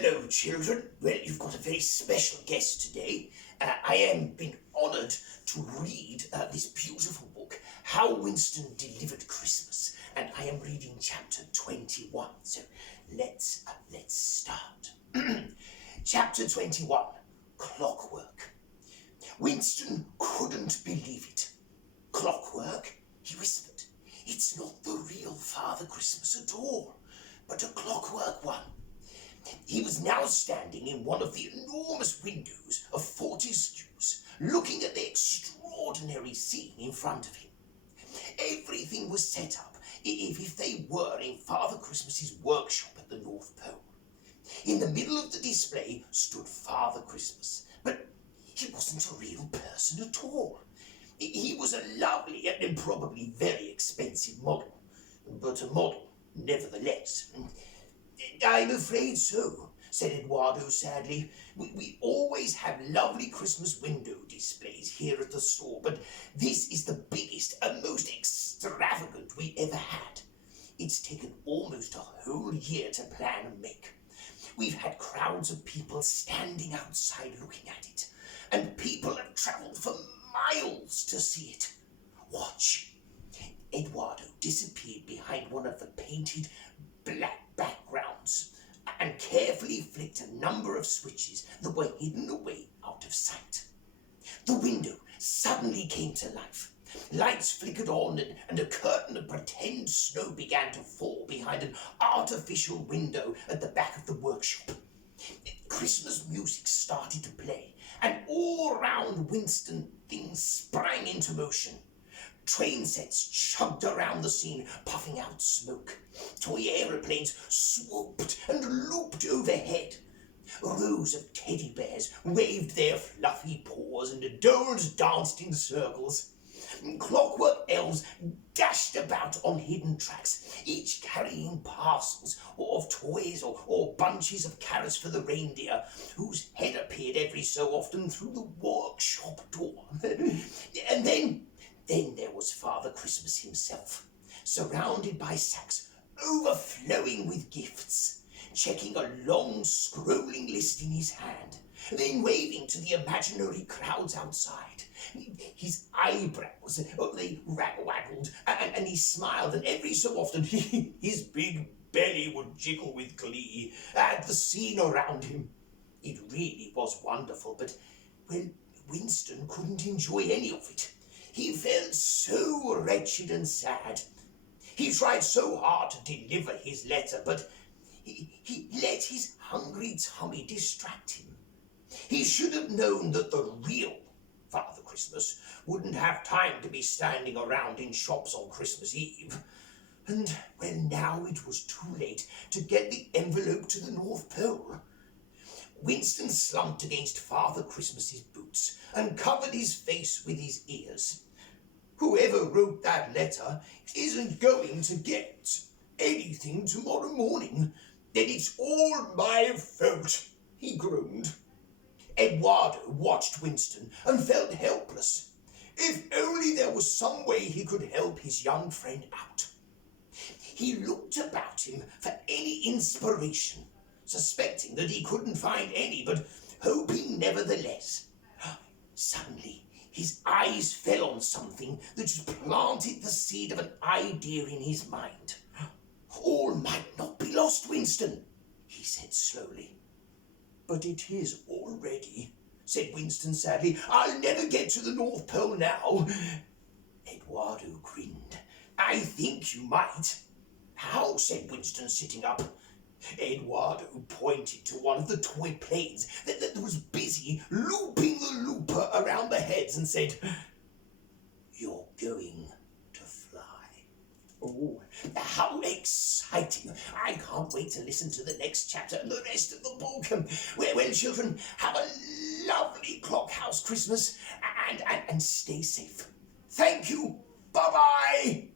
Hello, children. Well, you've got a very special guest today. I am being honoured to read this beautiful book, How Winston Delivered Christmas, and I am reading chapter 21. So let's start. Chapter 21, Clockwork. Winston couldn't believe it. Clockwork, he whispered. It's not the real Father Christmas at all, but a clockwork one. He was now standing in one of the enormous windows of Fortescue's, looking at the extraordinary scene in front of him. Everything was set up if they were in Father Christmas's workshop at the North Pole. In the middle of the display stood Father Christmas, but he wasn't a real person at all. He was a lovely and probably very expensive model, but a model nevertheless. I'm afraid so, said Eduardo sadly. We always have lovely Christmas window displays here at the store, but this is the biggest and most extravagant we ever had. It's taken almost a whole year to plan and make. We've had crowds of people standing outside looking at it, and people have travelled for miles to see it. Watch. Eduardo disappeared behind one of the painted black backgrounds and carefully flicked a number of switches that were hidden away out of sight. The window suddenly came to life. Lights flickered on and a curtain of pretend snow began to fall behind an artificial window at the back of the workshop. Christmas music started to play, and all round Winston things sprang into motion. Train sets chugged around the scene, puffing out smoke. Toy aeroplanes swooped and looped overhead. Rows of teddy bears waved their fluffy paws and dolls danced in circles. Clockwork elves dashed about on hidden tracks, each carrying parcels of toys or bunches of carrots for the reindeer, whose head appeared every so often through the workshop door. And then there was Father Christmas himself, surrounded by sacks overflowing with gifts, checking a long scrolling list in his hand, then waving to the imaginary crowds outside. His eyebrows, they waggled, and he smiled, and every so often his big belly would jiggle with glee at the scene around him. It really was wonderful, but, well, Winston couldn't enjoy any of it. He felt so wretched and sad. He tried so hard to deliver his letter, but he let his hungry tummy distract him. He should have known that the real Father Christmas wouldn't have time to be standing around in shops on Christmas Eve. And, well, now it was too late to get the envelope to the North Pole. Winston slumped against Father Christmas's boots and covered his face with his ears. Whoever wrote that letter isn't going to get anything tomorrow morning. Then it's all my fault, he groaned. Eduardo watched Winston and felt helpless. If only there was some way he could help his young friend out. He looked about him for any inspiration, suspecting that he couldn't find any, but hoping nevertheless. Suddenly, his eyes fell on something that just planted the seed of an idea in his mind. All might not be lost, Winston, he said slowly. But it is already, said Winston sadly. I'll never get to the North Pole now. Eduardo grinned. I think you might. How? Said Winston, sitting up. Eduardo pointed to one of the toy planes that was busy looping the looper around the heads and said, You're going to fly. Oh, how exciting. I can't wait to listen to the next chapter and the rest of the book. Well, children, have a lovely Clockhouse Christmas and stay safe. Thank you. Bye-bye.